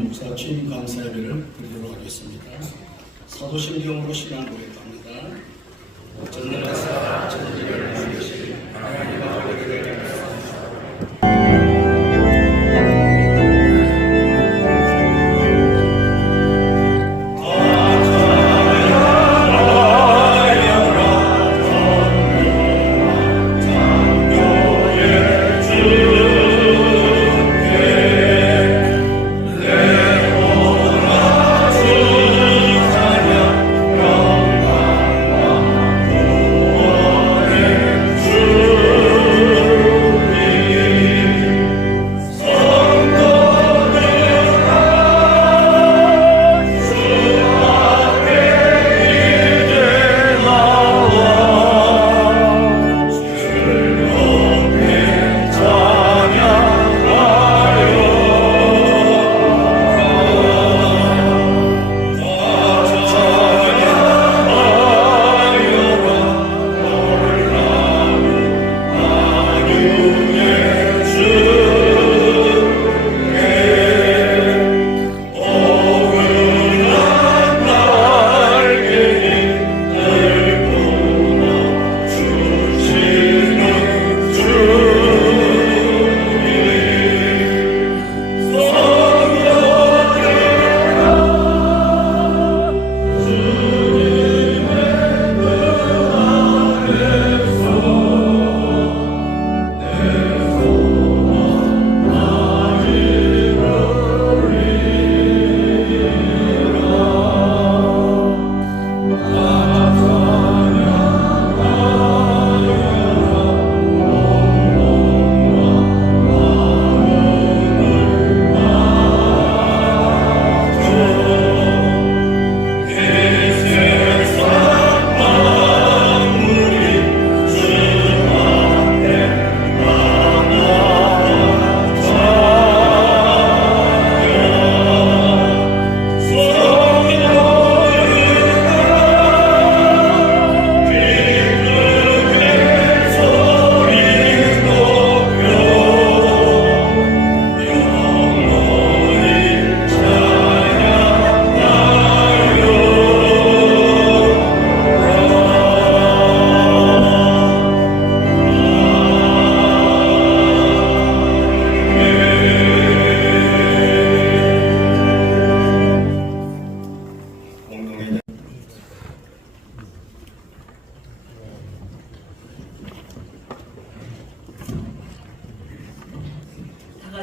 김영환 목사 취임 감사 예배를 드리도록 하겠습니다. 사도신경으로 신앙 고백합니다. 전능하사 천지를 만드신 하나님 아버지를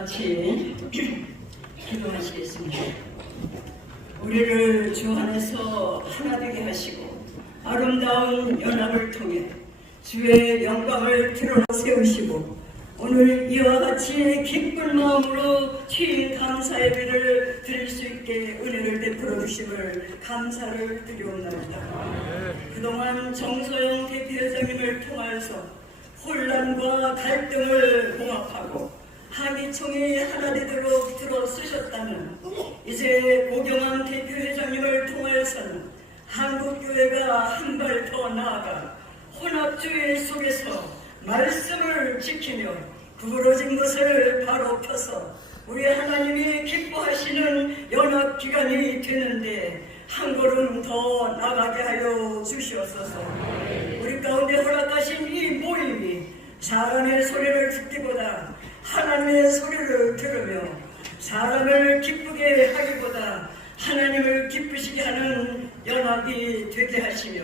같이 기도하시겠습니다. 우리를 주 안에서 하나 되게 하시고 아름다운 연합을 통해 주의 영광을 드러나 세우시고 오늘 이와 같이 기쁜 마음으로 취임 감사 예배를 드릴 수 있게 은혜를 베풀어 주심을 감사를 드리옵나이다. 그동안 정소영 대표회장님을 통하여서 혼란과 갈등을 봉합하고 한기총이 하나 되도록 들어 쓰셨다면 이제 고경환 대표회장님을 통하여서는 한국교회가 한 발 더 나아가 혼합주의 속에서 말씀을 지키며 구부러진 것을 바로 펴서 우리 하나님이 기뻐하시는 연합기관이 되는데 한 걸음 더 나가게 하여 주시옵소서. 우리 가운데 허락하신 이 모임이 사람의 소리를 듣기보다 하나님의 소리를 들으며 사람을 기쁘게 하기보다 하나님을 기쁘시게 하는 연합이 되게 하시며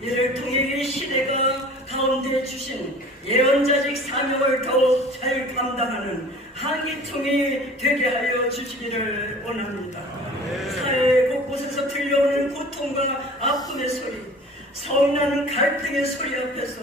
이를 통해 이 시대가 가운데 주신 예언자직 사명을 더욱 잘 감당하는 한기총이 되게 하여 주시기를 원합니다. 사회 곳곳에서 들려오는 고통과 아픔의 소리, 성난 갈등의 소리 앞에서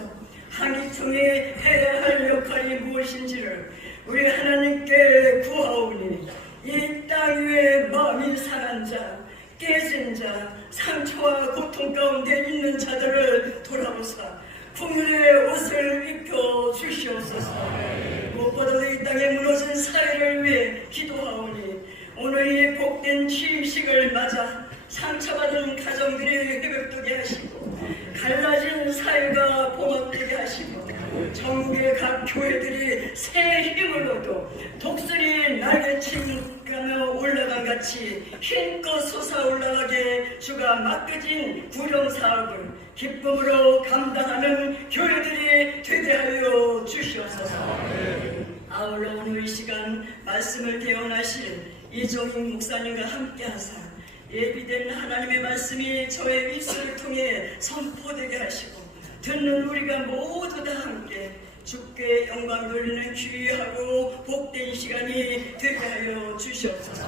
한기총이 해야 할 역할이 무엇인지를 우리 하나님께 구하오니 이 땅 위에 마음이 상한 자, 깨진 자, 상처와 고통 가운데 있는 자들을 돌아보사 국민의 옷을 입혀 주시옵소서. 무엇보다도 이 땅에 무너진 사회를 위해 기도하오니 오늘 이 복된 취임식을 맞아 상처받은 가정들이 회복되게 하시고 갈라진 사회가 봉합되게 하시고 전국의 각 교회들이 새 힘을 얻어 주시옵소서. 독수리 날개치며 올라간 같이 힘껏 솟아올라가게 주가 맡겨진 구령사업을 기쁨으로 감당하는 교회들이 되게 하여 주시옵소서. 아울러 오늘 이 시간 말씀을 대언하실 이종익 목사님과 함께 하사 예비된 하나님의 말씀이 저의 입술을 통해 선포되게 하시고 듣는 우리가 모두 다 함께 주께 영광 돌리는 귀하고 복된 시간이 되게 하여 주시옵소서.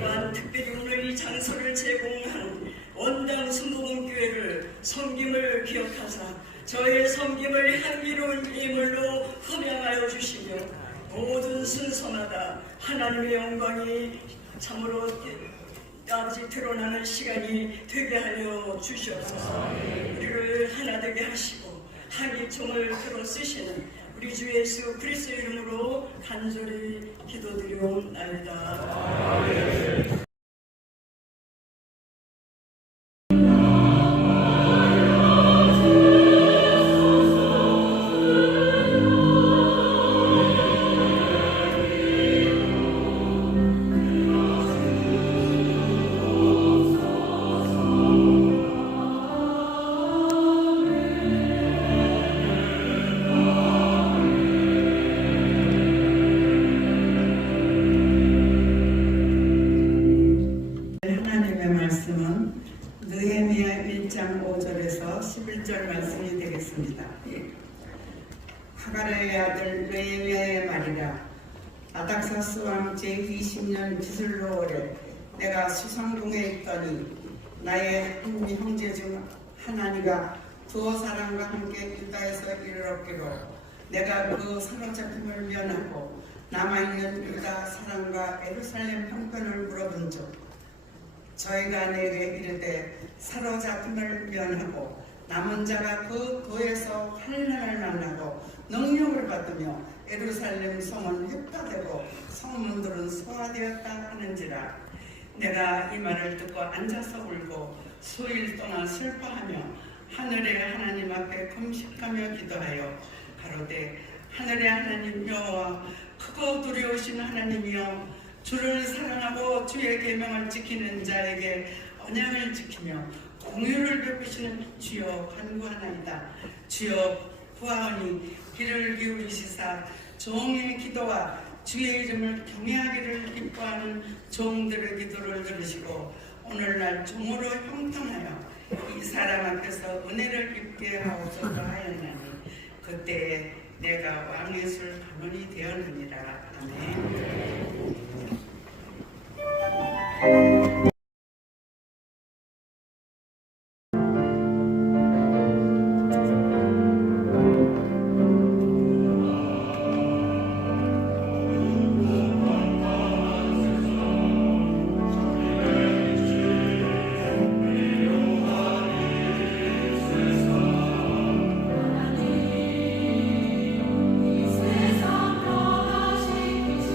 또한 특별히 오늘 이 장소를 제공한 원당 순복음교회를 섬김을 기억하사 저의 섬김을 향기로운 예물로 흠양하여 주시며 모든 순서마다 하나님의 영광이 참으로 아버지 드러나는 시간이 되게 하여 주시옵소서. 우리를 하나 되게 하시고 한기총을 들어 쓰시는 우리 주 예수 그리스도 이름으로 간절히 기도드리옵나이다. 하나님의 말씀은 느헤미야 1장 5절에서 11절 말씀이 되겠습니다. 하가랴의 아들 느헤미야의 말이라. 아닥사스 왕 제20년 기슬로월에 내가 수상궁에 있더니 나의 한 형제 중 하나니가 두어 사람과 함께 유다에서 이르렀기로 내가 그 사로잡힘을 면하고 남아있는 유다 사람과 예루살렘 형편을 물어본즉 저희가 내게 이르되 사로잡힘을 면하고 남은 자가 그 도에서 환난을 만나고 능력을 받으며 예루살렘 성은 획파되고 성문들은 소화되었다 하는지라. 내가 이 말을 듣고 앉아서 울고 수일 동안 슬퍼하며 하늘의 하나님 앞에 금식하며 기도하여 가로되 하늘의 하나님 여호와 크고 두려우신 하나님이여 주를 사랑하고 주의 계명을 지키는 자에게 언약을 지키며 공의를 베푸시는 주여 간구하나이다. 주여 구하오니 귀를 기울이시사 종의 기도와 주의 이름을 경외하기를 기뻐하는 종들의 기도를 들으시고 오늘날 종으로 형통하여 이 사람 앞에서 은혜를 입게 하옵소서 하였나니 그때에 내가 왕의 술 가문이 되었느니라. 아멘. 세상 떠나신 길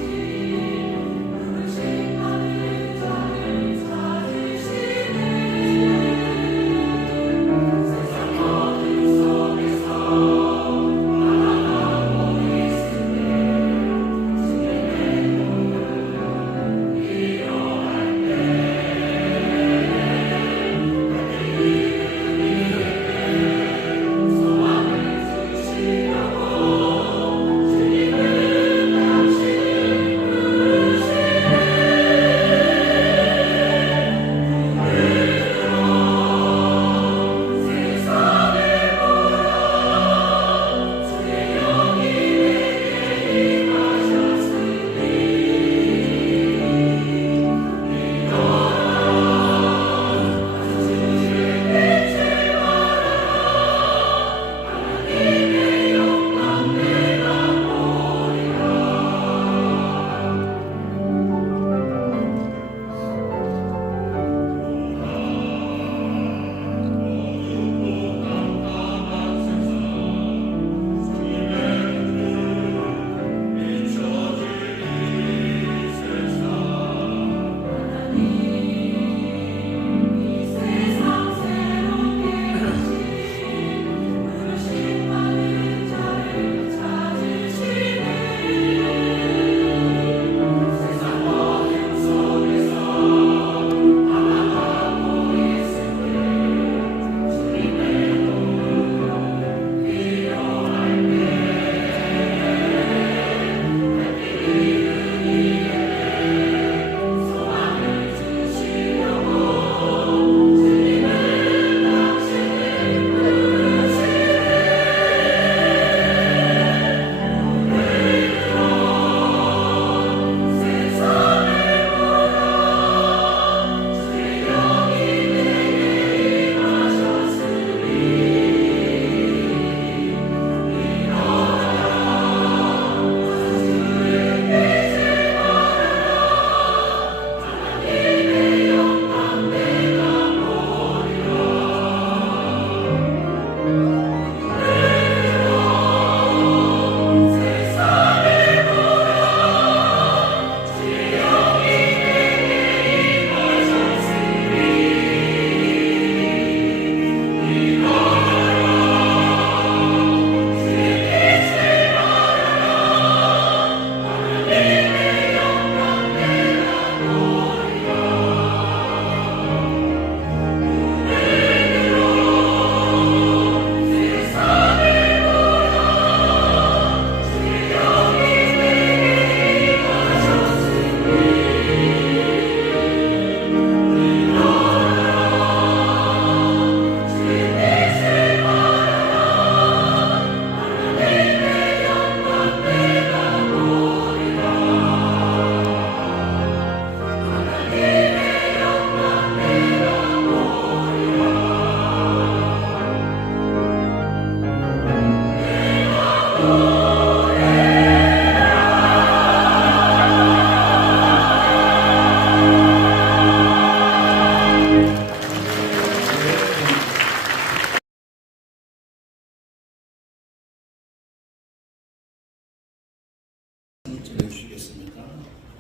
드리겠습니다.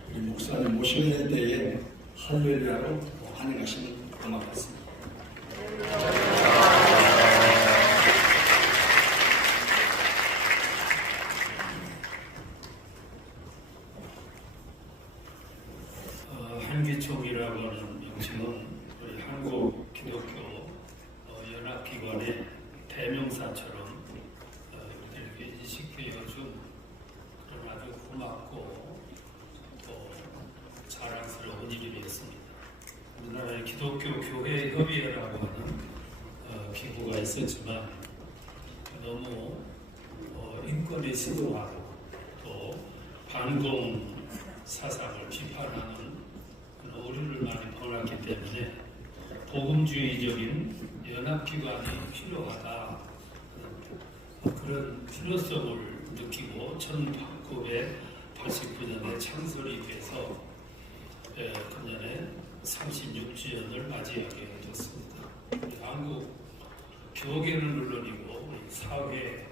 우리 목사님 모시는 때에 할렐루야로 환영하시면 고맙겠습니다. 한기총이라고 하는 명칭은 우리 한국 기독교 연합기관의 대명사처럼 이렇게 인식되어준 그런 아주 고맙고 또 자랑스러운 일이었습니다. 우리나라의 기독교 교회 협의회라고 하는 기구가 있었지만 너무 인권의 시도하고 또 반공 사상을 비판하는 그런 오류를 많이 범했기 때문에 복음주의적인 연합기관이 필요하다 그런 필요성을 느끼고 1989년에 창설이 돼서 금년에 36주년을 맞이하게 됐습니다. 한국 교계는 물론이고 사회,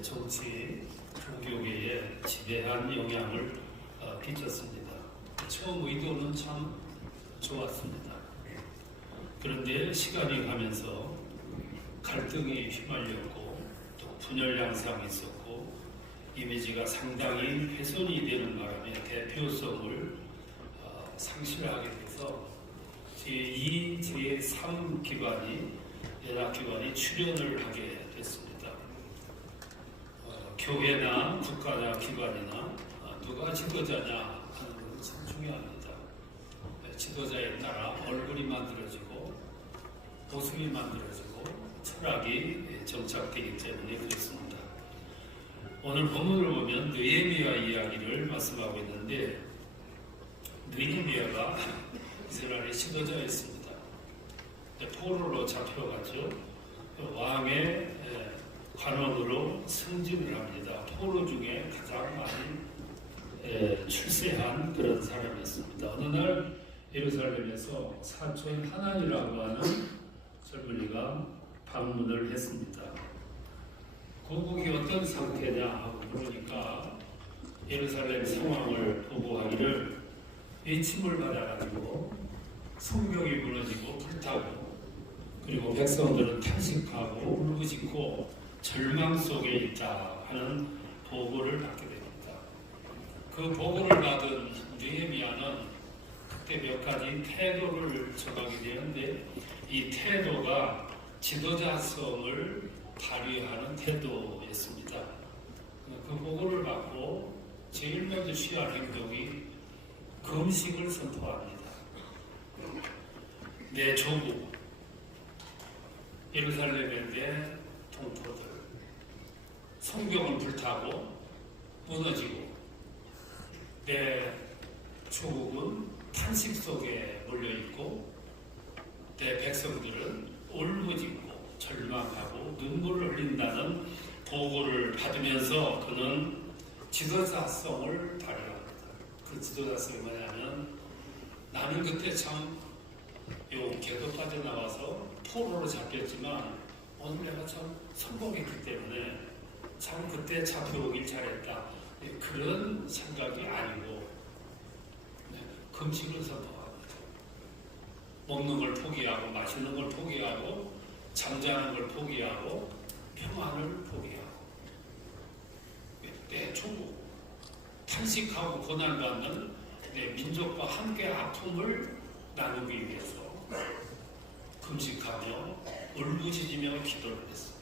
정치, 종교계에 지대한 영향을 끼쳤습니다. 처음 의도는 참 좋았습니다. 그런데 시간이 가면서 갈등이 휘말렸고 또 분열 양상이 있었고 이미지가 상당히 훼손이 되는 바람에 대표성을 상실하게 돼서 제2, 제3 기관이 연합기관이 출연을 하게 됐습니다. 교회나 국가나 기관이나 누가 지도자냐 하는 것은 참 중요합니다. 지도자에 따라 얼굴이 만들어지고 모습이 만들어지고 철학이 정착되기 때문에 그렇습니다. 오늘 본문을 보면 느헤미야 이야기를 말씀하고 있는데 느헤미야가 이스라엘의 지도자였습니다. 포로로 잡혀가죠. 왕의 관원으로 승진을 합니다. 포로 중에 가장 많이 출세한 그런 사람이었습니다. 어느 날 예루살렘에서 사촌 하난이라고 하는 젊은이가 방문을 했습니다. 고국이 어떤 상태냐 하고 물으니까 예루살렘 상황을 보고하기를 이 침을 받아가지고 성벽이 무너지고 불타고 그리고 백성들은 탄식하고 울부짖고 절망 속에 있다 하는 보고를 받게 됩니다. 그 보고를 받은 느헤미야는 그때 몇 가지 태도를 정하게 되는데 이 태도가 지도자성을 발휘하는 태도였습니다. 그 보고를 받고 제일 먼저 취할 행동이 금식을 선포합니다. 내 조국 예루살렘의 내 동포들 성경은 불타고 무너지고 내 조국은 탄식 속에 몰려있고 내 백성들은 울부짖고 절망하고 눈물을 흘린다는 보고를 받으면서 그는 지도자성을 발휘합니다. 그 지도자성이 뭐냐면 나는 그때 참 용케도 빠져나와서 포로로 잡혔지만 오늘 내가 참 성공했기 때문에 참 그때 잡혀오길 잘했다. 그런 생각이 아니고 금식을 선포합니다. 먹는 걸 포기하고 마시는 걸 포기하고 잠자는 걸 포기하고 평안을 포기하고 내 조국 탄식하고 고난받는 내 민족과 함께 아픔을 나누기 위해서 금식하며 울부짖으며 기도를 했습니다.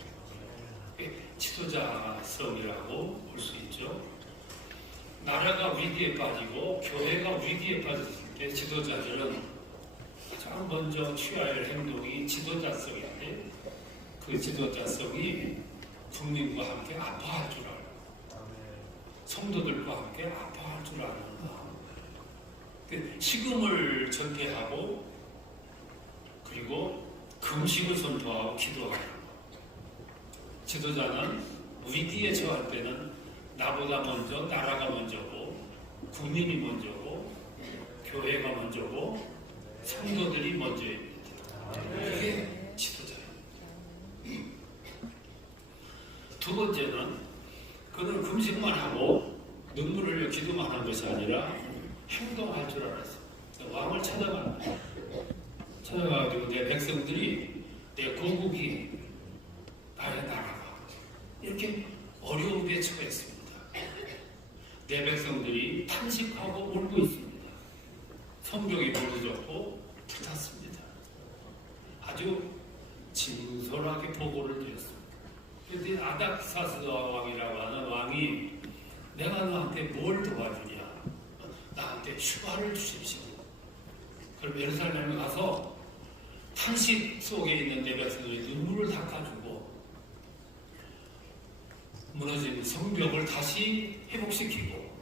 지도자성이라고 볼 수 있죠. 나라가 위기에 빠지고 교회가 위기에 빠졌을 때 지도자들은 가장 먼저 취해야 할 행동이 지도자성인데 그 지도자성이 국민과 함께 아파할 줄 알고 성도들과 함께 아파할 줄 아는 마음, 식음을 전폐하고 그리고 금식을 선포하고 기도하고 지도자는 위기에 처할 때는 나보다 먼저 나라가 먼저고 국민이 먼저고 교회가 먼저고 성도들이 먼저입니다. 그게 지도자입니다. 두 번째는 그는 금식만 하고 눈물을 흘려 기도만 한 것이 아니라 행동할 줄 알았어요. 왕을 찾아가가지고 내 백성들이, 내 고국이, 나의 나라가 이렇게 어려움에 처했습니다. 내 백성들이 탄식하고 울고 있습니다. 성벽이 무너졌고 불탔습니다. 아주 진솔하게 보고를 드렸습니다. 그런데 아닥사스 왕이라고 하는 왕이 내가 너한테 뭘 도와주냐? 나한테 휴가를 주십시오. 그럼 예루살렘에 가서 탄식 속에 있는 내 백성들의 눈물을 닦아주고 무너진 성벽을 다시 회복시키고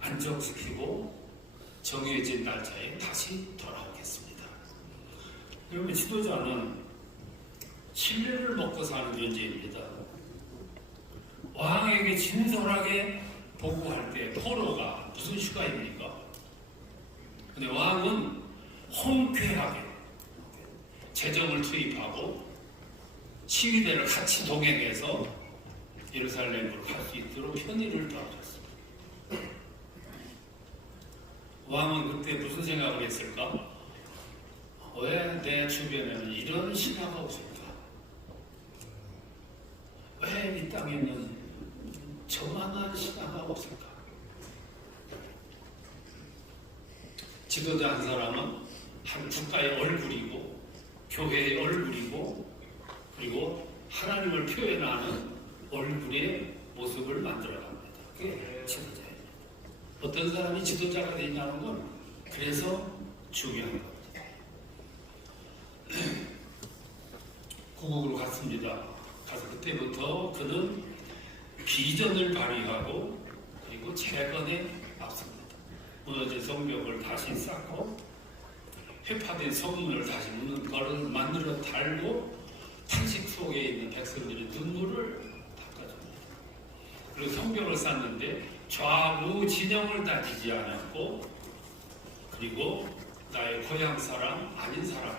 안정시키고 정해진 날짜에 다시 돌아오겠습니다. 그러면 지도자는 신뢰를 먹고 사는 존재입니다. 왕에게 진솔하게 보고할 때 포로가 무슨 휴가입니까? 근데 왕은 홍쾌하게 재정을 투입하고 시위대를 같이 동행해서 예루살렘으로 갈 수 있도록 편의를 도와줬습니다. 왕은 그때 무슨 생각을 했을까? 왜 내 주변에는 이런 신하가 없을까? 왜 이 땅에는 저만한 신하가 없을까? 지도자 한 사람은 한 국가의 얼굴이고 교회의 얼굴이고 그리고 하나님을 표현하는 얼굴의 모습을 만들어갑니다. 그게 지도자예요. 어떤 사람이 지도자가 되냐는 건 그래서 중요한 겁니다. 고국으로 갔습니다. 가서 그때부터 그는 비전을 발휘하고 그리고 재건에 앞섭니다. 무너진 성벽을 다시 쌓고 회파된 성문을 다시 무는 걸을 만들어 달고 탄식 속에 있는 백성들의 눈물을 닦아줍니다. 그리고 성벽을 쌓는데 좌우 진영을 따지지 않았고 그리고 나의 고향 사람 아닌 사람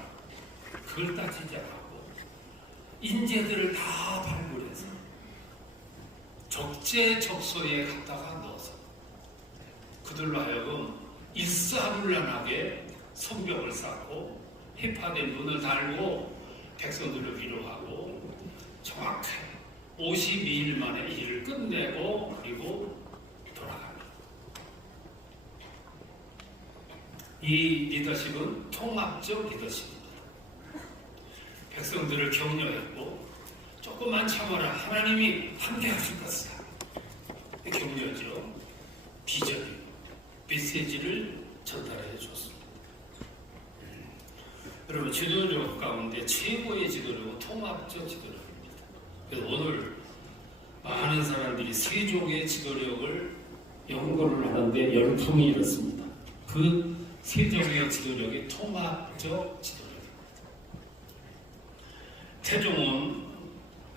그걸 따지지 않았고 인재들을 다 발굴해서 적재적소에 갖다가 넣어서 그들로 하여금 일사불란하게 성벽을 쌓고 회파된 문을 달고 백성들을 위로하고 정확하게 52일 만에 일을 끝내고 그리고 돌아갑니다. 이 리더십은 통합적 리더십입니다. 백성들을 격려했고 조금만 참아라 하나님이 함께 하실 것이다. 격려죠. 비전이요. 메시지를 전달해 줬습니다. 여러분 지도력 가운데 최고의 지도력은 통합적 지도력입니다. 그래서 오늘 많은 사람들이 세종의 지도력을 연구를 하는데 열풍이 일었습니다. 그 세종의 지도력이 통합적 지도력입니다. 태종은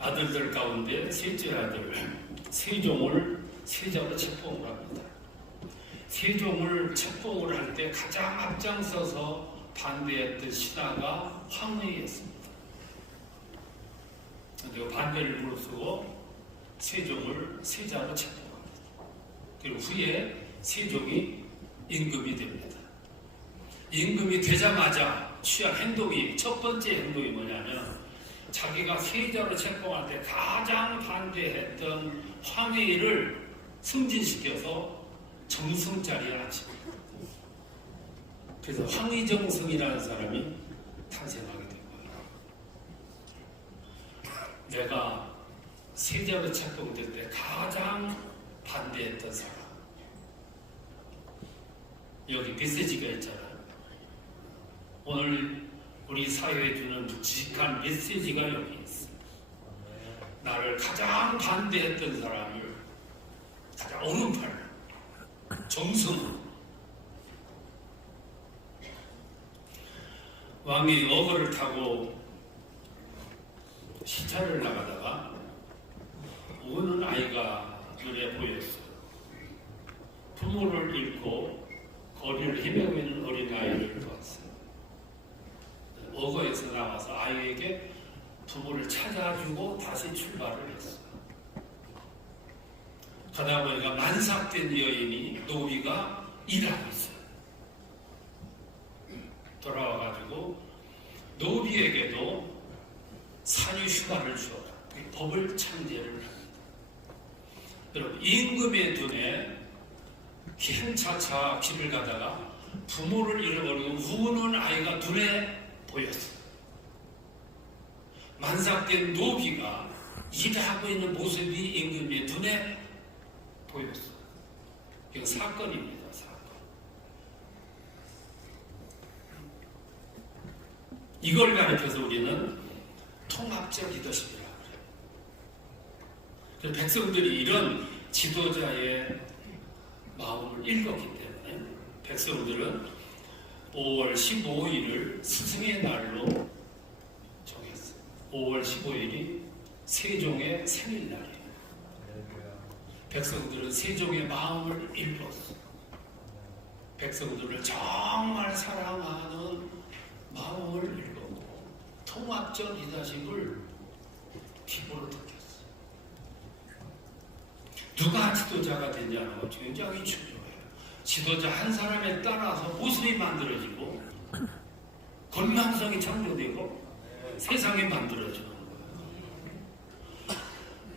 아들들 가운데 셋째 아들 세종을 세자로 책봉을 합니다. 세종을 책봉을 할 때 가장 앞장서서 반대했던 신하가 황의였습니다. 그리고 반대를 무릅쓰고 세종을 세자로 책봉합니다. 그리고 후에 세종이 임금이 됩니다. 임금이 되자마자 취한 행동이 첫 번째 행동이 뭐냐면 자기가 세자로 책봉할 때 가장 반대했던 황의를 승진시켜서 정승 자리에 앉힙니다. 그래서 황의정승이라는 사람이 탄생하게 된 거예요. 내가 세자로 책봉될 때 가장 반대했던 사람. 여기 메시지가 있잖아요. 오늘 우리 사회에 주는 묵직한 메시지가 여기 있어요. 나를 가장 반대했던 사람을 가장 오른팔 정승 왕이 어거를 타고 시차를 나가다가 우는 아이가 눈에 보였어요. 부모를 잃고 거리를 헤매고 있는 어린아이를 보았어요. 어거에서 나와서 아이에게 부모를 찾아주고 다시 출발을 했어요. 가다 보니까 만삭된 여인이 노비가 일하고 있어요. 돌아와가지고 노비에게도 산유 휴가를 주어라. 법을 창제를 합니다. 여러분, 임금의 눈에 행차차 길을 가다가 부모를 잃어버리고 우는 아이가 눈에 보였어요. 만삭된 노비가 일하고 있는 모습이 임금의 눈에 보였어요. 이건 사건입니다. 사건. 이걸 가리켜서 우리는 통합적 리더십이라고 그래요. 그래서 백성들이 이런 지도자의 마음을 읽었기 때문에 백성들은 5월 15일을 스승의 날로 정했어요. 5월 15일이 세종의 생일날이에요. 백성들은 세종의 마음을 읽었어요. 백성들을 정말 사랑하는 마음을 읽었고 통합적 리더십을 피부로 느꼈어요. 누가 지도자가 되냐는 것 굉장히 중요해요. 지도자 한 사람에 따라서 모습이 만들어지고 건강성이 창조되고 세상이 만들어지는 거예요.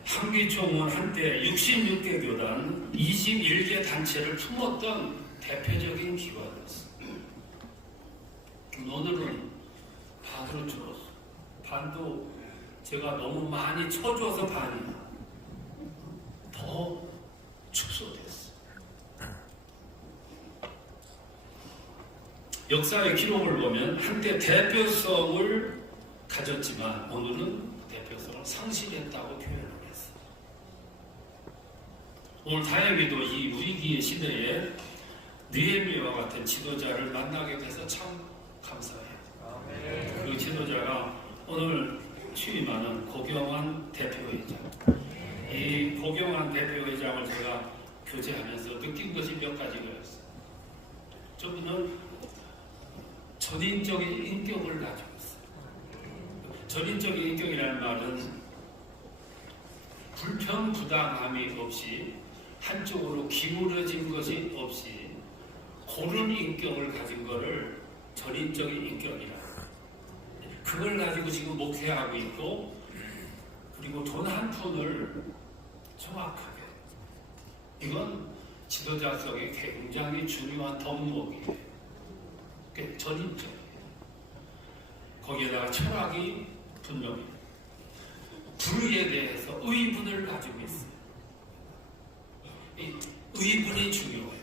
한기총은 한때 66개 교단 21개 단체를 품었던 대표적인 기관이었어요. 오늘은 반으로 줄었어. 반도 제가 너무 많이 쳐줘서 반이야. 더 축소됐어. 역사의 기록을 보면 한때 대표성을 가졌지만 오늘은 대표성을 상실했다고 표현을 했어요. 오늘 다행히도 이 위기의 시대에 느헤미야와 같은 지도자를 만나게 돼서 참 감사해요. 그 지도자가 오늘 취임하는 고경환 대표회장. 이 고경환 대표회장을 제가 교제하면서 느낀 것이 몇 가지가 있어요. 저분은 전인적인 인격을 가지고 있어요. 전인적인 인격이라는 말은 불편부당함이 없이 한쪽으로 기울어진 것이 없이 고른 인격을 가진 것을 전인적인 인격이라. 그걸 가지고 지금 목회하고 있고 그리고 돈 한 푼을 정확하게. 이건 지도자성의 굉장히 중요한 덕목이에요. 전인적이에요. 거기에다가 철학이 분명히 불의에 대해서 의분을 가지고 있어요. 이 의분이 중요해요.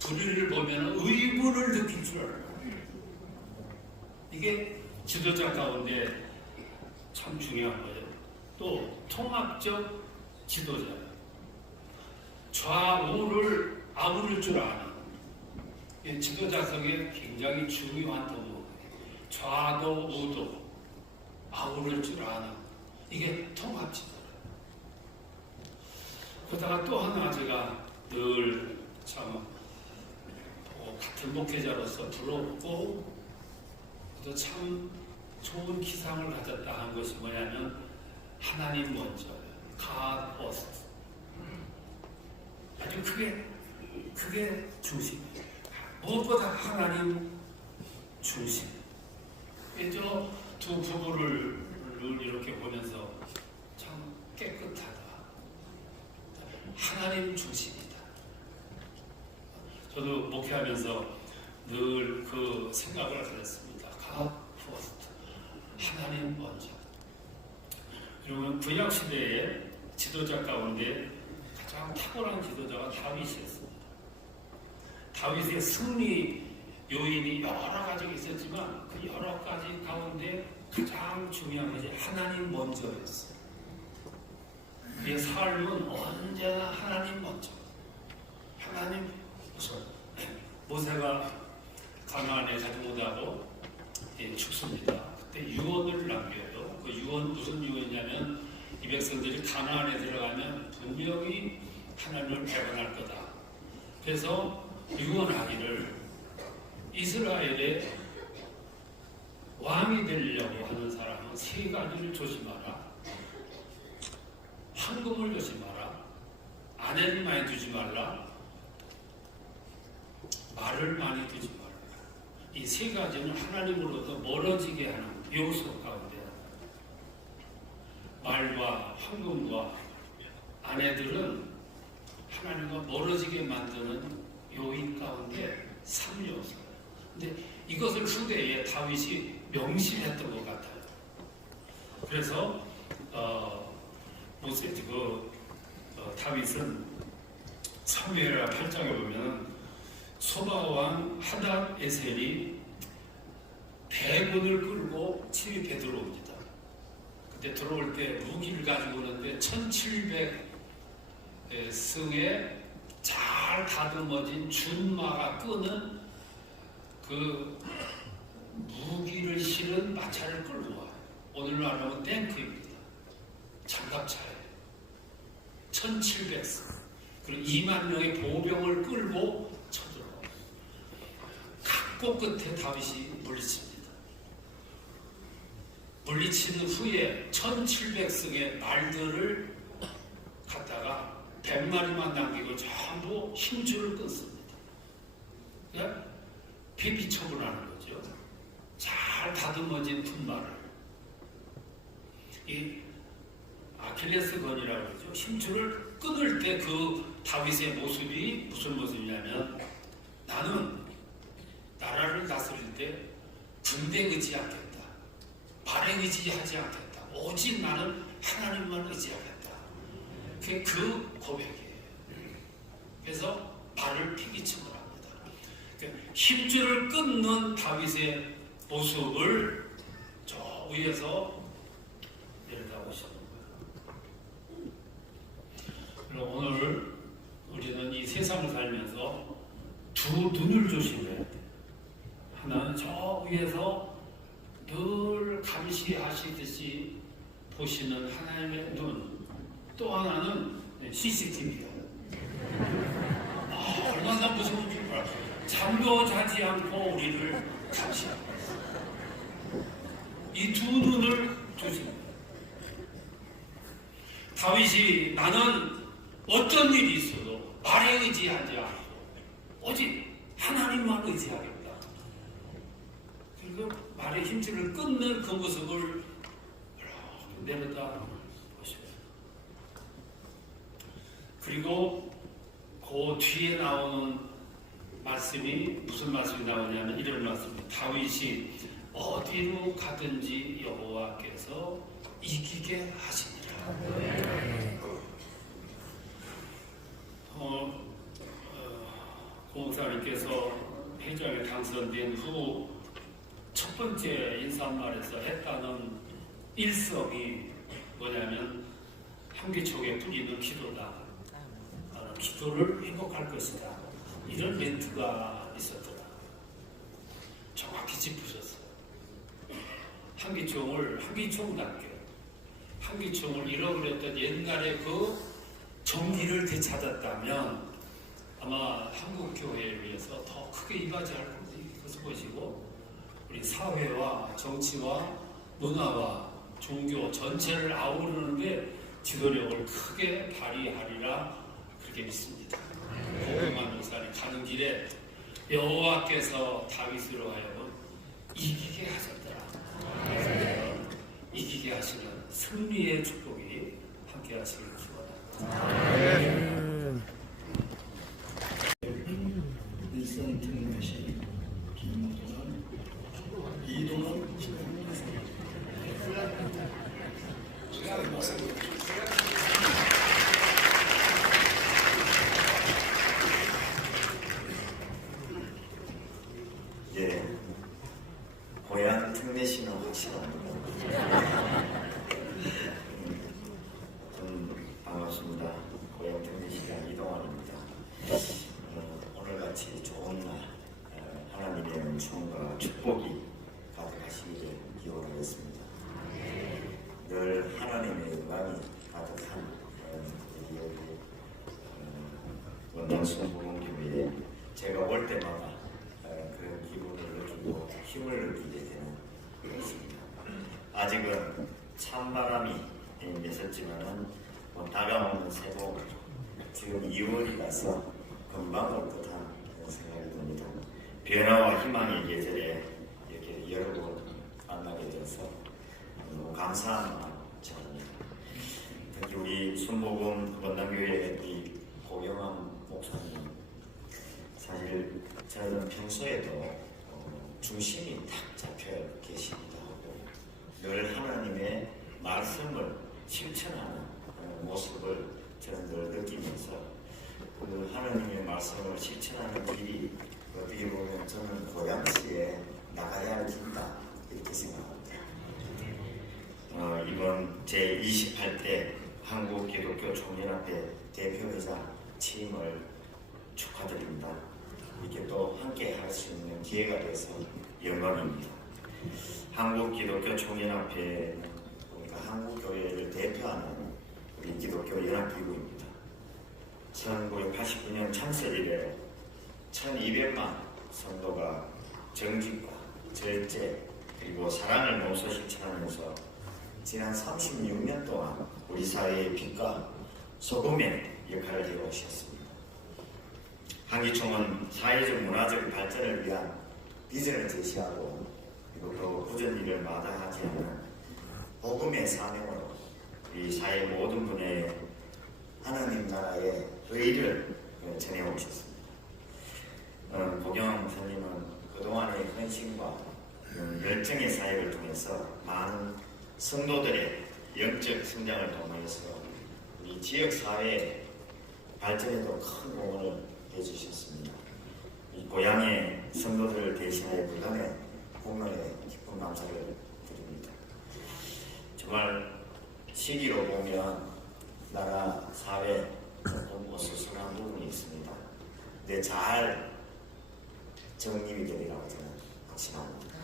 불의를 보면 의분을 느낄 줄 알아요. 이게 지도자 가운데 참 중요한 거예요. 또 통합적 지도자예요. 좌우를 아우를 줄 아는 지도자성의 굉장히 중요한 덕목. 좌도 우도 아우를 줄 아는 이게 통합 지도예요. 그러다가 또 하나 제가 늘 참 같은 목회자로서 부럽고 또 참 좋은 기상을 가졌다 한 것이 뭐냐면 하나님 먼저예요. God first. 아주 그게 중심이에요. 무엇보다 하나님 중심. 저 두 부부를 이렇게 보면서 참 깨끗하다. 하나님 중심이다. 저도 목회하면서 늘 그 생각을 가졌습니다. God first. 하나님 먼저. 그리고 구약 시대의 지도자 가운데 가장 탁월한 지도자가 다윗이었습니다. 다윗의 승리 요인이 여러 가지가 있었지만 그 여러 가지 가운데 가장 중요한 것이 하나님 먼저였어요. 그의 삶은 언제나 하나님 먼저. 하나님 우선. 모세가 가나안에 가지 못하고 죽습니다. 그때 유언을 남겨요. 그 유언 무슨 유언이냐면 이 백성들이 가나안에 들어가면 분명히 하나님을 배반할 거다. 그래서 유언하기를 이스라엘의 왕이 되려고 하는 사람은 세 가지를 조심하라. 황금을 조심하라. 아내를 많이 두지 말라, 말을 많이 두지 말라. 이 세 가지는 하나님으로부터 멀어지게 하는 요소 가운데 말과 헌금과 아내들은 하나님과 멀어지게 만드는 요인 가운데 3요소. 근데 이것을 후대에 다윗이 명심했던 것 같아요. 그래서 다윗은 사무엘하 8장에 보면 소바왕 하닷 에셀이 대군을 끌고 침입해 들어옵니다. 그때 들어올 때 무기를 가지고 오는데 1700승에 잘 다듬어진 준마가 끄는 그 무기를 실은 마차를 끌고 와요. 오늘날 하면 탱크입니다. 장갑차에 1700승 그리고 2만 명의 보병을 끌고 쳐들어와요. 각고 끝에 다윗이 물리칩니다. 물리친 후에 1700승의 말들을 갖다가 100마리만 남기고 전부 힘줄을 끊습니다. 그러니까 피피 처분하는 거죠. 잘 다듬어진 분말을. 이 아킬레스 건이라고 그러죠. 힘줄을 끊을 때 그 다윗의 모습이 무슨 모습이냐면, 나는 나라를 다스릴 때 군대 의지하겠다, 말에 의지하지 않겠다, 오직 나는 하나님만 의지하겠다. 그게 그 고백이에요. 그래서 말을 피기침을 합니다. 힘줄을 끊는 다윗의 모습을 저 위에서 내려다 보시는 거예요. 그리고 오늘 우리는 이 세상을 살면서 두 눈을 조심해야 돼요. 하나는 저 위에서 늘 감시하시듯이 보시는 하나님의 눈, 또 하나는 CCTV요. 얼마나 무서운지 몰라. 잠도 자지 않고 우리를 감시하고 있어요. 이 두 눈을 조심해요. 다윗이 나는 어떤 일이 있어도 말에 의지하지 않고 오직 하나님만 의지하겠다. 그리고 말의 힘줄을 끊는 그 모습을 내려다 보십시오. 그리고 그 뒤에 나오는 말씀이 무슨 말씀이 나오냐면 이런 말씀입니다. 다윗이 어디로 가든지 여호와께서 이기게 하시니라. 공사님께서 회장에 당선된 후 첫 번째 인사말에서 했다는 일성이 뭐냐면 한기총에 뿌리는 기도다. 기도를 회복할 것이다. 이런 멘트가 있었더라. 정확히 짚으셨어요. 한기총답게 한기총을 잃어버렸던 옛날의 그 정기를 되찾았다면 아마 한국 교회를 위해서 더 크게 이바지할 겁니다. 이것을 보시고 우리 사회와 정치와 문화와 종교 전체를 아우르는데 지도력을 크게 발휘하리라 그렇게 믿습니다. 고금만 목사님 가는 길에 여호와께서 다윗으로 하여금 이기게 하셨더라. 이기게 하시는 승리의 축복이 함께 하시길 기원합니다. 일선 특례시 김동환, 이동환 예, 고향 특례시는 확실합니다. 반갑습니다. 고향 특례시가 이동환입니다. 오늘같이 좋은 날 하나님의 은총과 축복이 가득하시기를 기원하겠습니다. 늘 하나님의 영광이 가득한 우리 원당순 부흥교회에 제가 올 때마다 그런 기분을 느끼고 힘을 느끼게 되는 것입니다. 아직은 찬바람이 mes었지만은 다가오는 새봄 지금 2월이라서 금방 올 듯한 생각이 듭니다. 변화와 희망의 계절에 이렇게 여러분 만나게 되어서 너무 감사한 마음입니다. 특히 우리 순복음 원당교회 이 고경환 목사님, 사실 저는 평소에도 중심이 딱 잡혀 계시기도 하고 늘 하나님의 말씀을 실천하는 모습을 저는 늘 느끼면서 그 하나님의 말씀을 실천하는 길이 어떻게 보면 저는 고양시에 나가야 할 길이다 이렇게 생각합니다. 이번 제28대 한국기독교총연합회 대표회장 취임을 축하드립니다. 이렇게 또 함께 할 수 있는 기회가 돼서 영광입니다. 한국기독교총연합회는 우리가 한국교회를 대표하는 우리 기독교 연합기구입니다. 1989년 창설 이래 1200만 성도가 정직과 절제 그리고 사랑을 몸소 실천하면서 지난 36년 동안 우리 사회의 빛과 소금의 역할을 해오셨습니다. 한기총은 사회적 문화적 발전을 위한 비전을 제시하고 그리고 또 굳은 일을 마다하지 않는 복음의 사명으로 이 사회 모든 분야에 하나님 나라의 의의를 전해오셨습니다. 고경환 목사님은 그동안의 헌신과 열정의 사역을 통해서 많은 성도들의 영적 성장을 통해서 우리 지역 사회 발전에도 큰 공헌을 해주셨습니다. 이 고향의 성도들을 대신하여 그간의 공헌에 깊은 감사를 드립니다. 정말 시기로 보면 나라 사회 조금 어수선한 부분이 있습니다. 근데 잘 정립이 되리라고 저는 확신합니다.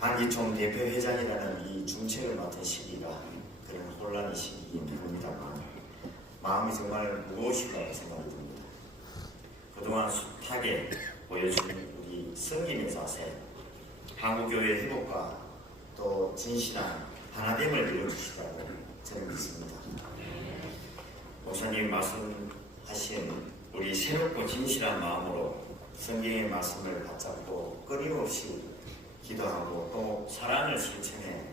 한기총 대표회장이라는 이 중책을 맡은 시기가 그런 혼란의 시기이긴 합니다만 마음이 정말 무거우시다고 생각이 듭니다. 그동안 숱하게 보여준 우리 성김의 자세, 한국교회의 회복과 또 진실한 하나됨을 이루어주시다고 저는 믿습니다. 목사님 말씀하신 우리 새롭고 진실한 마음으로 성경의 말씀을 붙잡고 끊임없이 기도하고 또 사랑을 실천해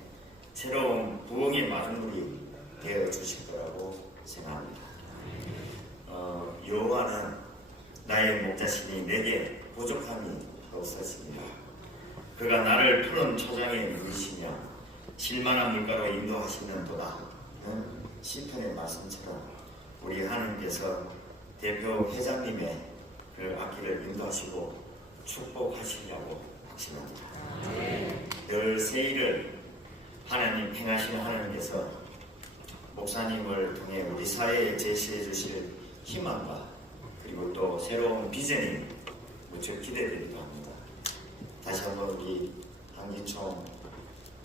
새로운 부흥의 마중물이 되어 주실 거라고 생각합니다. 여호와는 나의 목자시니 내게 부족함이 없으시니라. 그가 나를 푸른 초장에 누이시며 실만한 물가로 인도하시는도다. 시편의 말씀처럼 우리 하나님께서 대표 회장님의 그 앞길을 인도하시고 축복하시려고 확신합니다. 늘 새일을 하나님 행하시는 하나님께서 목사님을 통해 우리 사회에 제시해 주실 희망과 그리고 또 새로운 비전이 무척 기대되기도 합니다. 다시 한번 우리 한기총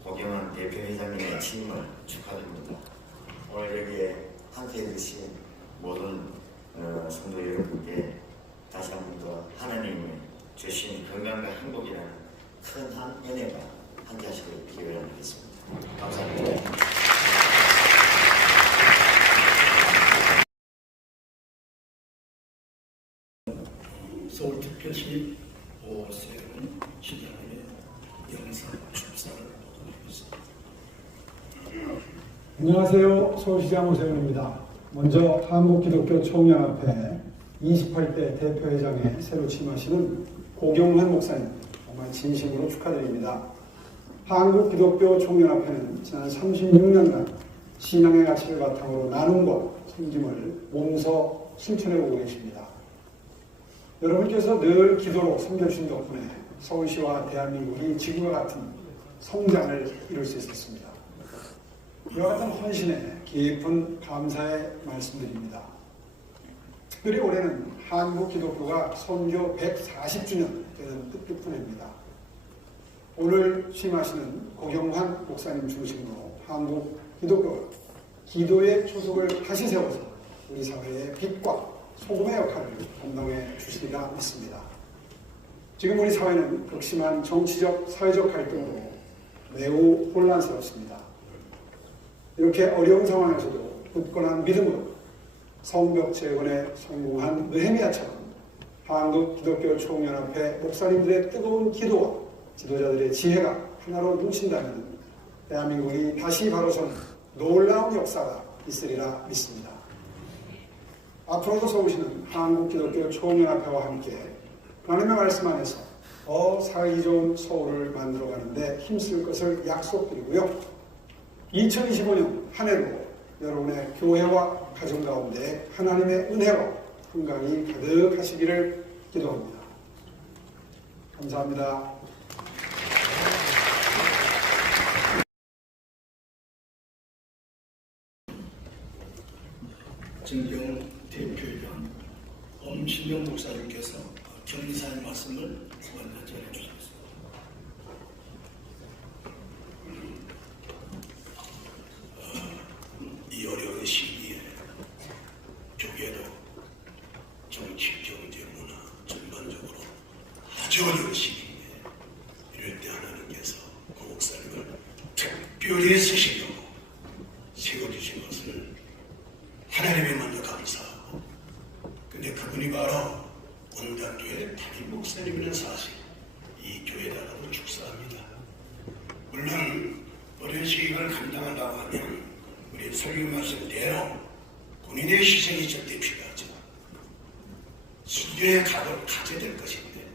고경환 대표회장님의 취임을 축하드립니다. 오늘 여기에 함께 해주신 모든 성도 여러분께 다시 한 번 더 하나님이 주신 건강과 행복이라는 큰 한 은혜가 함께 하시길 기원하겠습니다. 감사합니다. 서울특별시 오세훈 시장의 영상 축사를 하겠습니다. 안녕하세요. 서울시장 오세훈입니다. 먼저 한국기독교총연합회 28대 대표회장에 새로 취임하시는 고경환 목사님 정말 진심으로 축하드립니다. 한국기독교총연합회는 지난 36년간 신앙의 가치를 바탕으로 나눔과 섬김을 몸소 실천해오고 계십니다. 여러분께서 늘 기도로 섬겨주신 덕분에 서울시와 대한민국이 지금과 같은 성장을 이룰 수 있었습니다. 이와 같은 헌신에 깊은 감사의 말씀드립니다. 특별히 올해는 한국 기독교가 선교 140주년 되는 뜻깊은 해입니다. 오늘 취임하시는 고경환 목사님 중심으로 한국 기독교가 기도의 초석을 다시 세워서 우리 사회의 빛과 소금의 역할을 감당해 주시리라 믿습니다. 지금 우리 사회는 극심한 정치적, 사회적 갈등으로 매우 혼란스럽습니다. 이렇게 어려운 상황에서도 굳건한 믿음으로 성벽 재건에 성공한 느헤미야처럼 한국 기독교 총연합회 목사님들의 뜨거운 기도와 지도자들의 지혜가 하나로 뭉친다면 대한민국이 다시 바로 서는 놀라운 역사가 있으리라 믿습니다. 앞으로도 서울시는 한국 기독교 총연합회와 함께 하나님의 말씀 안에서 더 살기 좋은 서울을 만들어가는데 힘쓸 것을 약속드리고요. 2025년 한 해도 여러분의 교회와 가정 가운데 하나님의 은혜와 평강이 가득하시기를 기도합니다. 감사합니다. 정경 대표이던 엄신영 목사님께서 격리사의 말씀을 먼저 전해주셨습니다. 이 어려운 시기에 교회도 정치, 경제, 문화 전반적으로 아주 어려운 시기인데 이럴 때 하나님께서 그 목사님을 특별히 쓰시려고 세워주신 것을 하나님에 먼저 감사하고, 근데 그분이 바로 원단교회 담임 목사님이라는 사실, 이 교회다가도 축사합니다. 물론 어려운 시기를 감당한다고 하면 우리 설교 말씀대로 본인의 희생이 절대 필요하죠. 순교의 각오를 가져야 될 것인데,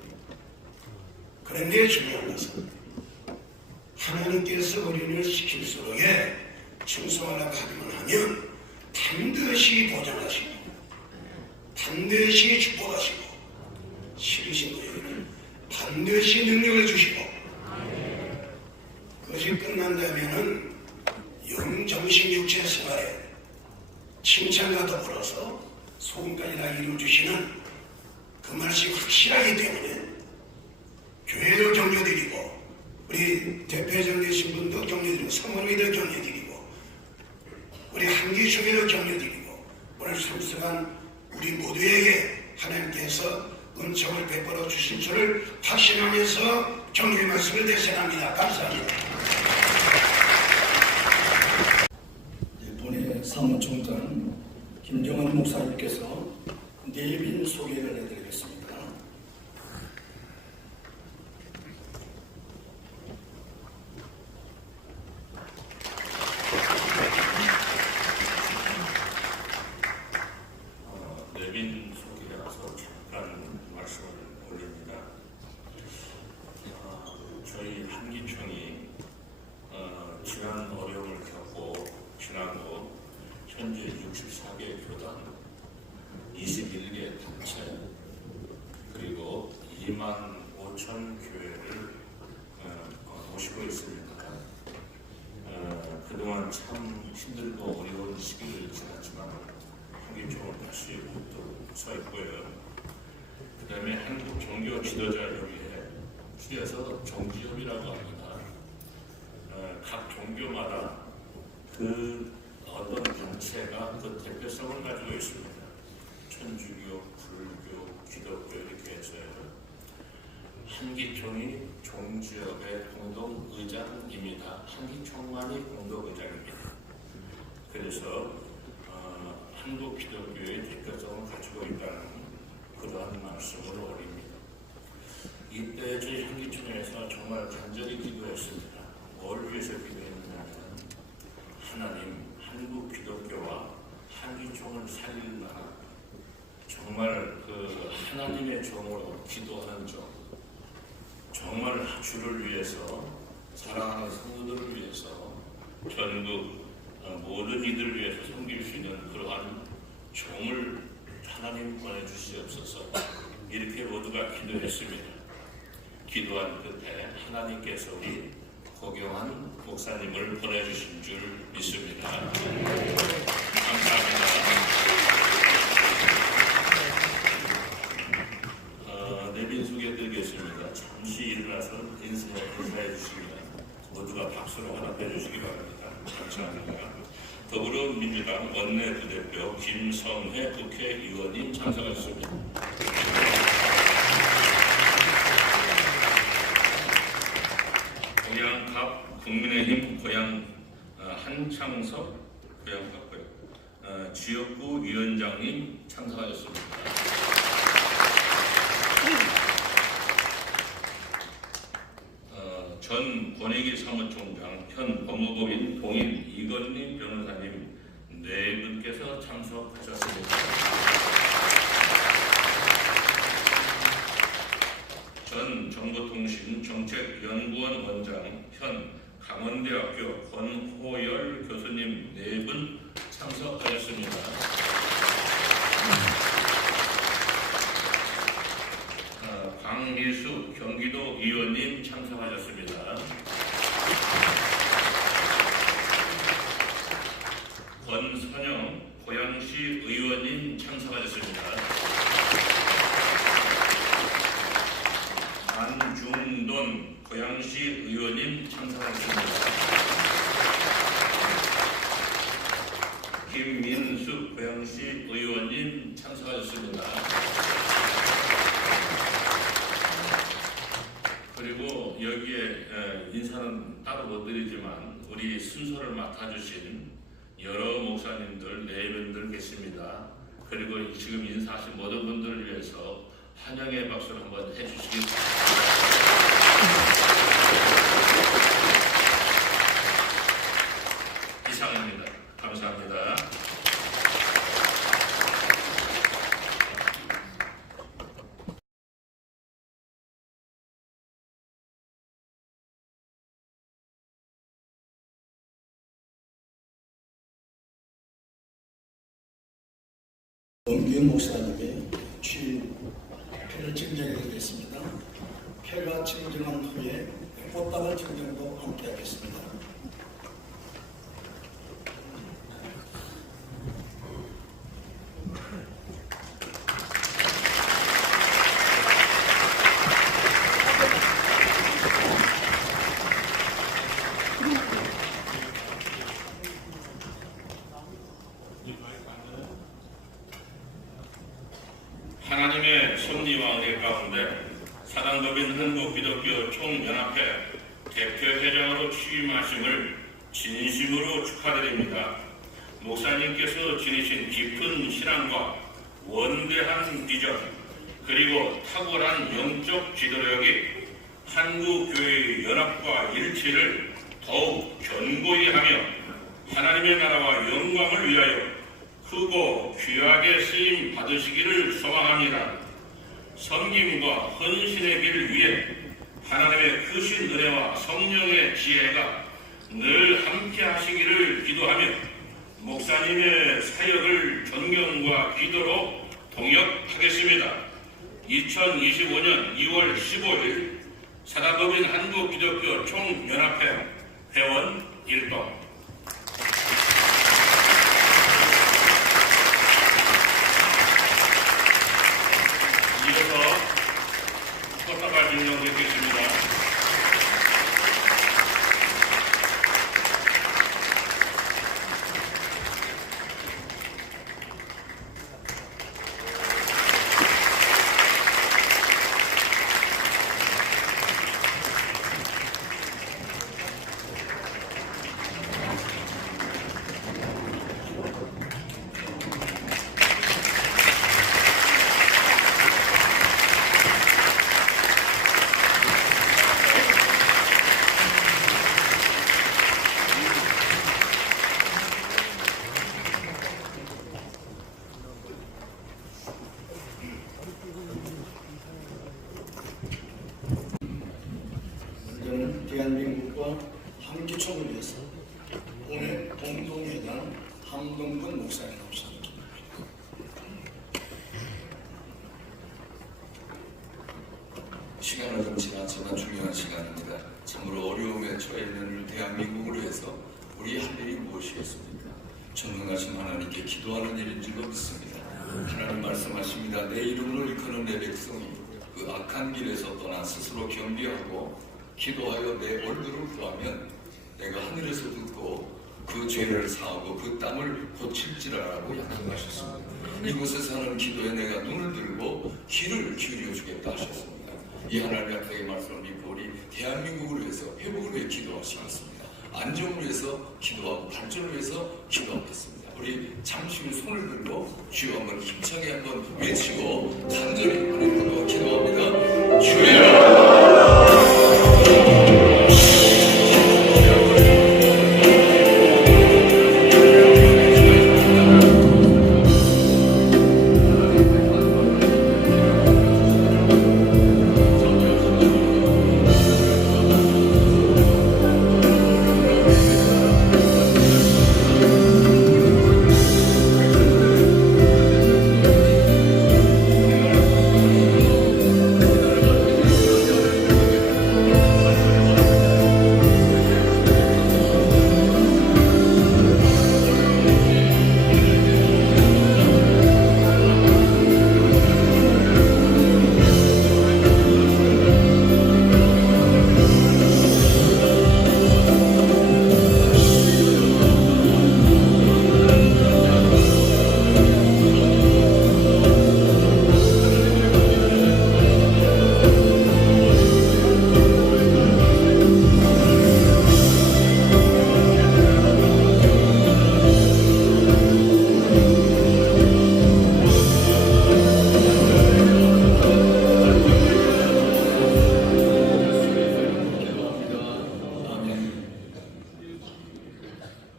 그런데 중요한 것은 하나님께서 우리를 시킬수록에 충성하라고 하기만 하면 반드시 보장하시고 반드시 축복하시고 싫으신 분에게는 반드시 능력을 주시고, 그것이 끝난다면은 영정신 육체 생활에 칭찬과 더불어서 소금까지 다 이루어주시는 그 말씀이 확실하기 때문에 교회도 격려드리고 우리 대표장 되신 분도 격려드리고 사모님도 격려드리고 우리 한기총회도 격려드리고 오늘 참석한 우리 모두에게 하나님께서 은총을 베풀어 주신 줄을 확신하면서 격려의 말씀을 대신합니다. 감사합니다. 이번에 사무총장 김정은 목사님께서 내빈 소개를 해드리겠습니다. 내빈 소개라서 잠깐 말씀을 올립니다. 저희 한기총이 지난 어려움을 겪고 지나고 현재 64개 교단, 21개 단체, 그리고 2만 5천 교회를 모시고 있습니다. 그동안 참 힘들고 어려운 시기를 지났지만 한기총은 다시 우뚝 서 있고요. 그 다음에 한국 종교 지도자협의회, 줄여서 정지협이라고 합니다. 각 종교마다 그 어떤 단체가 그 대표성을 가지고 있습니다. 천주교, 불교, 기독교 이렇게 해서 한기총이 종지협의 공동 의장입니다. 한기총만이 공동 의장입니다. 그래서 한국 기독교의 대표성을 가지고 있다는 그러한 말씀을 올립니다. 이때 저희 한기총에서 정말 간절히 기도했습니다. 뭘 위해서 기도했느냐면 하나님, 한국 기독교와 한기총을 살리라. 정말 그 하나님의 종으로 기도하는 종, 정말 주를 위해서, 사랑하는 성도들을 위해서, 전국 모든 이들을 위해서 섬길 수 있는 그러한 종을 하나님 보내주시옵소서. 이렇게 모두가 기도했습니다. 기도한 끝에 하나님께서 우리 고경한 목사님을 보내주신 줄 믿습니다. 감사합니다. 내빈 소개해드리겠습니다. 잠시 일어나서 인사해 주시면 모두가 박수로 환호해 주시기 바랍니다. 감사합니다. 더불어민주당 원내부대표 김성회 국회의원님 참석하셨습니다. 고양갑 국민의힘 고양 한창석 고양갑고요. 지역구 위원장님 참석하셨습니다. 전 권익위 사무총장, 현 법무법인 동인 이건림 변호사님 네 분께서 참석하셨습니다. 전 정보통신 정책연구원 원장, 현 강원대학교 권호열 교수님 네 분 참석하셨습니다. 강미수 경기도 의원님 참석하셨습니다. 권선영 고양시 의원님 참석하셨습니다. 안중돈 고양시 의원님 참석하셨습니다. 김민숙 고양시 의원님 참석하셨습니다. 그리고 여기에 인사는 따로 못 드리지만 우리 순서를 맡아주신 여러 목사님들, 내분들 계십니다. 그리고 지금 인사하신 모든 분들을 위해서 환영의 박수를 한번 해주시겠습니다. 이상입니다. 감사합니다. 원규 목사님의 취표를 증정해 드리겠습니다. 표가 증정한 후에 꽃다발 증정도 함께 하겠습니다. 하나님의 섭리와 은혜 가운데 사단법인 한국기독교 총연합회 대표회장으로 취임하심을 진심으로 축하드립니다. 목사님께서 지니신 깊은 신앙과 원대한 비전 그리고 탁월한 영적 지도력이 한국교회의 연합과 일치를 더욱 견고히 하며 하나님의 나라와 영광을 위하여 크고 귀하게 쓰임 받으시기를 소망합니다. 섬김과 헌신의 길을 위해 하나님의 크신 은혜와 성령의 지혜가 늘 함께 하시기를 기도하며 목사님의 사역을 존경과 기도로 동역하겠습니다. 2025년 2월 15일 사단법인 한국기독교 총연합회 회원 1동 이어서 꽃다발 증정드리겠습니다. 저는 대한민국과 한기총을 위해서 오늘 공동회장 함동근 목사님 나오십니다. 시간은 좀 지났지만 중요한 시간입니다. 참으로 어려움에 처해 있는 대한민국을 위해서 우리 할 일이 무엇이겠습니까? 전능하신 하나님께 기도하는 일인지도 믿습니다. 하나님 말씀하십니다. 내 이름을 일컫는 내 백성이 그 악한 길에서 떠나 스스로 겸비하고 기도하여 내 얼굴을 구하면 내가 하늘에서 듣고 그 죄를 사하고 그 땅을 고칠지라라고 약속하셨습니다. 이곳에서 하는 기도에 내가 눈을 들고 귀를 기울여 주겠다 하셨습니다. 이 하나님 앞에 말씀을 믿고 우리 대한민국을 위해서 회복을 위해 기도하시겠습니다. 안정을 위해서 기도하고 발전을 위해서 기도하겠습니다. 우리 잠시 후 손을 들고 주여 한번 힘차게 한번 외치고 간절히 하나님으로 기도합니다. 주여!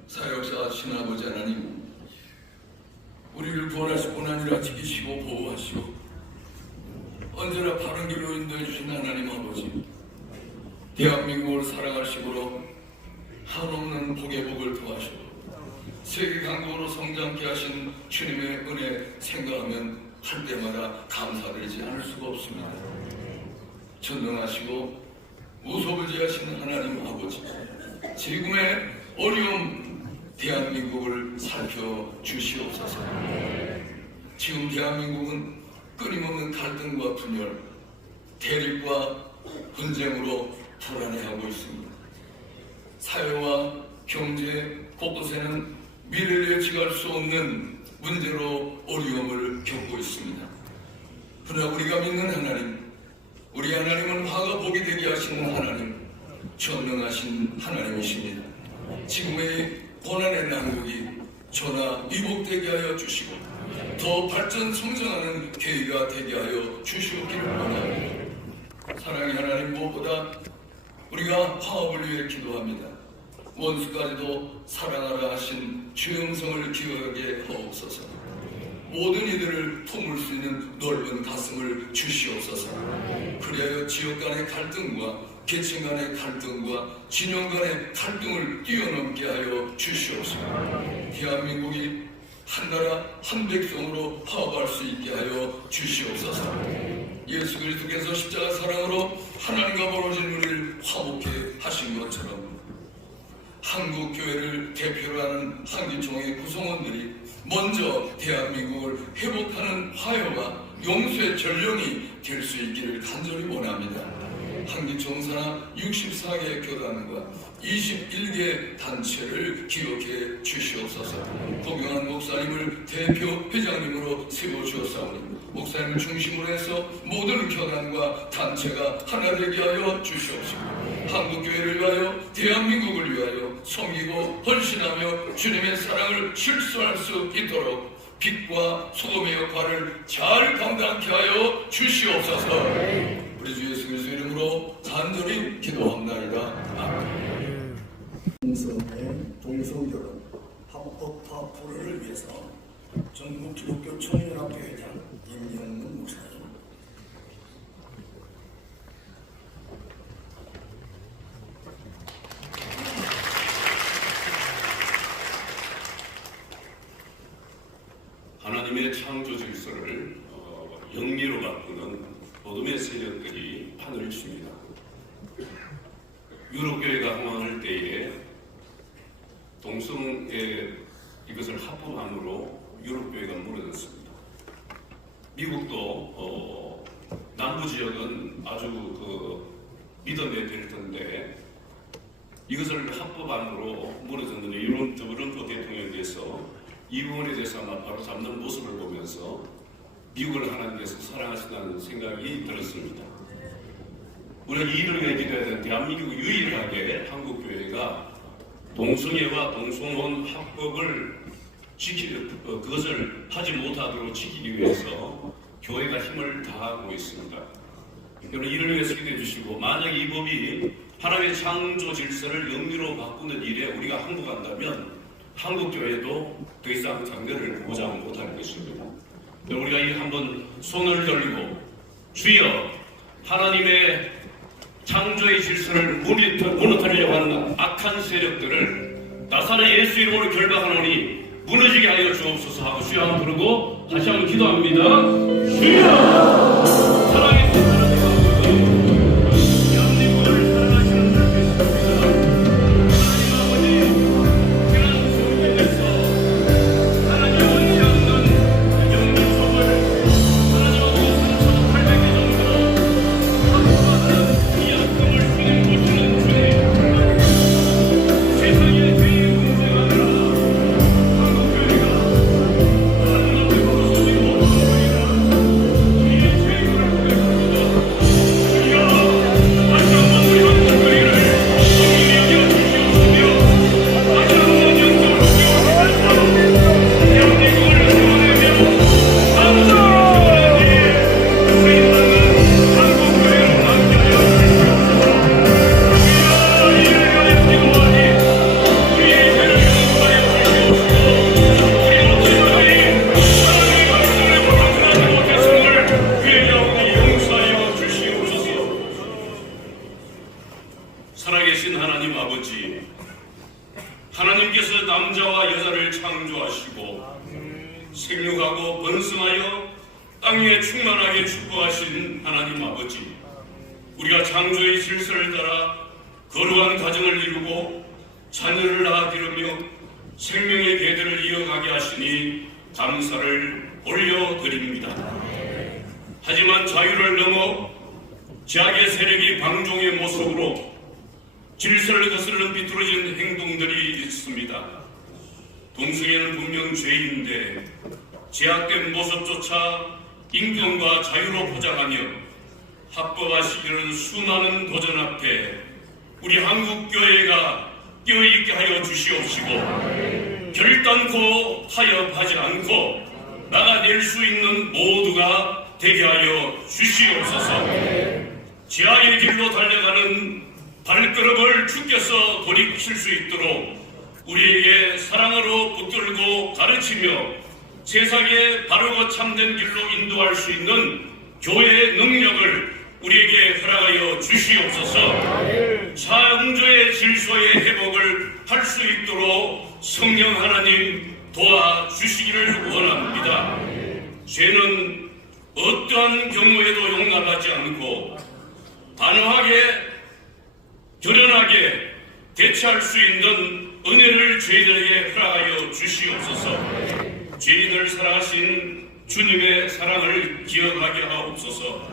사역사하신 아버지 하나님, 우리를 구원하실 뿐 아니라 지키시고 보호하시고 언제나 바른 길로 인도해 주신 하나님 아버지, 대한민국을 사랑하시므로 한없는 복의 복을 더하시고 세계 강국으로 성장케 하신 주님의 은혜 생각하면 할 때마다 감사드리지 않을 수가 없습니다. 전능하시고 무소불지하신 하나님 아버지, 지금의 어려움 대한민국을 살펴주시옵소서. 지금 대한민국은 끊임없는 갈등과 분열, 대립과 분쟁으로 불안해하고 있습니다. 사회와 경제 곳곳에는 미래를 예측할 수 없는 문제로 어려움을 겪고 있습니다. 그러나 우리가 믿는 하나님, 우리 하나님은 화가 복이 되게 하시는 하나님, 전능하신 하나님이십니다. 지금의 고난의 난국이 전하 위복되게 하여 주시고 더 발전 성장하는 계기가 되게 하여 주시옵기를 원합니다. 사랑의 하나님, 무엇보다 우리가 화합을 위해 기도합니다. 원수까지도 사랑하라 하신 주의 음성을 기억하게 하옵소서. 모든 이들을 품을 수 있는 넓은 가슴을 주시옵소서. 그리하여 지역 간의 갈등과 계층 간의 갈등과 진영 간의 갈등을 뛰어넘게 하여 주시옵소서. 대한민국이 한 나라 한 백성으로 화합할 수 있게 하여 주시옵소서. 예수 그리스도께서 십자가 사랑으로 하나님과 벌어진 우리를 화목케 하신 것처럼 한국 교회를 대표로 하는 한기총회 구성원들이 먼저 대한민국을 회복하는 화해와 용서의 전령이 될 수 있기를 간절히 원합니다. 한기총 산하 64개 교단과 21개 단체를 기억해 주시옵소서. 고경한 목사님을 대표 회장님으로 세워주었사오니 목사님을 중심으로 해서 모든 교단과 단체가 하나 되게 하여 주시옵소서. 한국교회를 위하여 대한민국을 위하여 섬기고 헌신하며 주님의 사랑을 실수할 수 있도록 빛과 소금의 역할을 잘 감당케 하여 주시옵소서. 우리 주 예수 그리스도 이름으로 간절히 기도합나이다. 아멘. 동성결혼 합법화 불허를 위해서 전국 기독교 총연합회 회장 임영문 목사님, 하나님의 창조 질서를 영리로 바꾸는 어둠의 세력들이 판을 칩니다. 유럽교회가 흥황할 때에 동성애 이것을 합법함으로 유럽교회가 무너졌습니다. 미국도 남부 지역은 아주 믿어내야 될 텐데 이것을 합법함으로 무너졌는데 이런 트럼프 대통령께서 이 부분에 대해서 아마 바로 잡는 모습을 보면서 미국을 하나님께서 사랑하신다는 생각이 들었습니다. 우리가 이 일을 위해 기도해야 되는 대한민국 유일하게 한국교회가 동성애와 동성혼 합법을 그것을 하지 못하도록 지키기 위해서 교회가 힘을 다하고 있습니다. 여러분 이를 위해서 기도해 주시고, 만약 이 법이 하나님의 창조 질서를 영리로 바꾸는 일에 우리가 항복한다면 한국 교회도 더 이상 장래를 보장 못할 것입니다. 우리가 이 한번 손을 들고, 주여, 하나님의 창조의 질서를 무너뜨리려고 하는 악한 세력들을 나사렛 예수 이름으로 결박하노니 무너지게 하여 주옵소서 하고 주여 한번 부르고 다시 한번 기도합니다. 주여, 살아계신 하나님 아버지, 대한민국을 사랑하시는 분을 믿습니다. 하나님 아버지, 그런 성경에서 하나님 원치 않는 영민법을 하나님 아버지 3,800개 정도로 선포하는 이 약속을 주님 보시는 주님, 세상의 죄의 문제가 아니라 살아계신 하나님 아버지, 하나님께서 남자와 여자를 창조하시고 생육하고 번성하여 땅 위에 충만하게 축복하신 하나님 아버지, 우리가 창조의 질서를 따라 거룩한 가정을 이루고 자녀를 낳아 기르며 생명의 계대를 이어가게 하시니 감사를 올려드립니다. 하지만 자유를 넘어 죄악의 세력이 방종의 모습으로 질서를 거스르는 비뚤어진 행동들이 있습니다. 동성애는 분명 죄인데 제약된 모습조차 인권과 자유로 포장하며 합법화시키는 수많은 도전 앞에 우리 한국교회가 깨어있게 하여 주시옵시고, 결단코 타협하지 않고 나가낼 수 있는 모두가 되게 하여 주시옵소서. 지하의 길로 달려가는 발걸음을 주께서 돌이킬 수 있도록 우리에게 사랑으로 붙들고 가르치며 세상에 바르고 참된 길로 인도할 수 있는 교회의 능력을 우리에게 허락하여 주시옵소서. 창조의 질서의 회복을 할 수 있도록 성령 하나님 도와주시기를 원합니다. 죄는 어떠한 경우에도 용납하지 않고 단호하게 결연하게 대처할 수 있는 은혜를 저희들에게 허락하여 주시옵소서. 죄인을 사랑하신 주님의 사랑을 기억하게 하옵소서.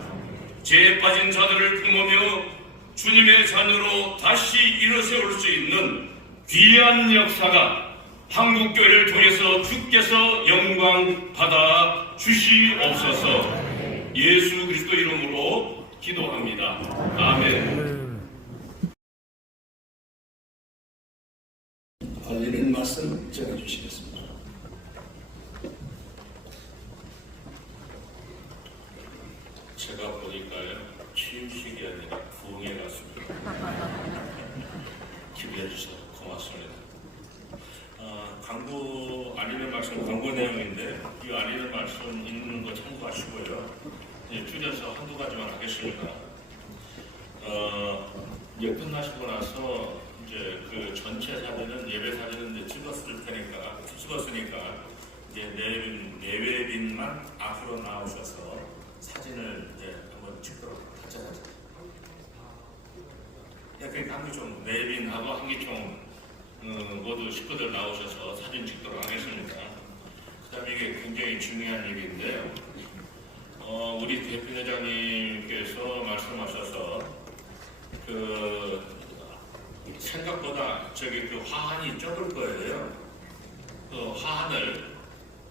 죄에 빠진 자들을 품으며 주님의 자녀로 다시 일어세울 수 있는 귀한 역사가 한국교회를 통해서 주께서 영광 받아 주시옵소서. 예수 그리스도 이름으로 기도합니다. 아멘. 알리는 말씀 전해주시겠습니다. 제가 보니까요, 취임식이 아니라 부흥회 같습니다. 기대해 주셔서 고맙습니다. 광고 알리는 말씀, 광고 내용인데 이 알리는 말씀 읽는 거 참고하시고요. 줄여서 한두 가지만 하겠습니다. 이제 끝나시고 나서 이제 그 전체 사진은 예배 사진은 이제 찍었으니까 이제 내외빈만 앞으로 나오셔서 사진을 이제 한번 찍도록 하자. 그러니까 한기총 내빈하고 한기총 모두 식구들 나오셔서 사진 찍도록 하겠습니다. 그다음에 이게 굉장히 중요한 일인데요. 우리 대표회장님께서 말씀하셔서 생각보다 그 화환이 적을 거예요. 그 화환을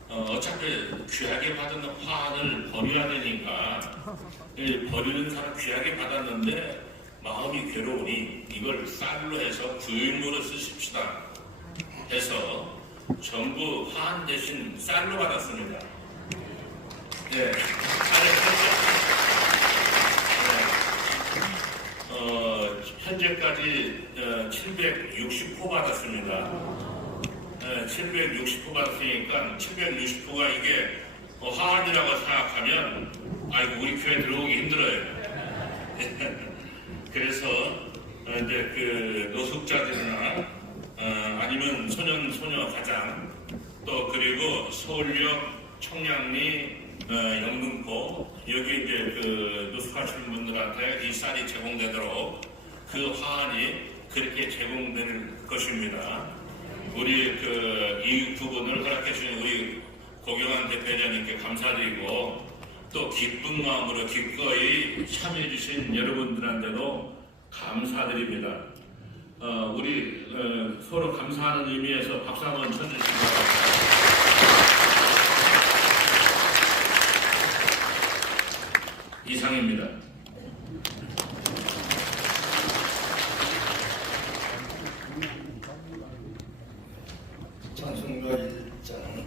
어차피 귀하게 받은 화환을 버려야 되니까 버리는 사람 귀하게 받았는데 마음이 괴로우니 이걸 쌀로 해서 구인물로 쓰십시다 해서 전부 화환 대신 쌀로 받았습니다. 네. 현재까지 760호 받았습니다. 760호 받았으니까 760호가 이게 화환이라고 생각하면 아이고 우리 교회 들어오기 힘들어요. 그래서 이제 그 노숙자들이나 아니면 소년 가장 또 그리고 서울역 청량리 영등포 여기 이제 그 노숙하시는 분들한테 이 쌀이 제공되도록 그 화환이 그렇게 제공될 것입니다. 우리 이 부분을 허락해 주신 우리 고경환 대표님께 감사드리고 또 기쁜 마음으로 기꺼이 참여해 주신 여러분들한테도 감사드립니다. 우리 서로 감사하는 의미에서 박수 한번 쳐주시기 바랍니다. 이상입니다. 찬송가 1장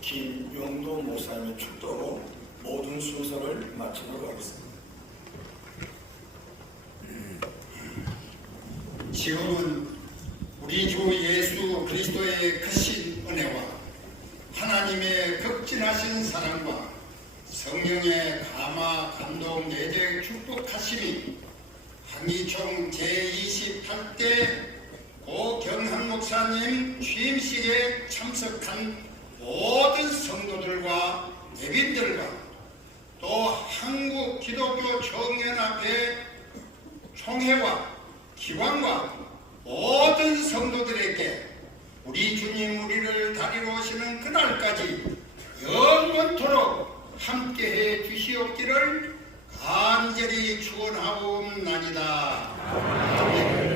김용도 목사님의 축도로 모든 순서를 마치도록 하겠습니다. 지금은 우리 주 예수 그리스도의 크신 은혜와 하나님의 극진하신 사랑과 성령의 감화 감동 내적 축복하심이 한기총 제28대 고경한 목사님 취임식에 참석한 모든 성도들과 예빈들과 또 한국 기독교 청년합회 총회와 기관과 모든 성도들에게 우리 주님 우리를 데리러 오시는 그날까지 영원토록 함께해 주시옵기를 간절히 축원하옵나이다. 아멘.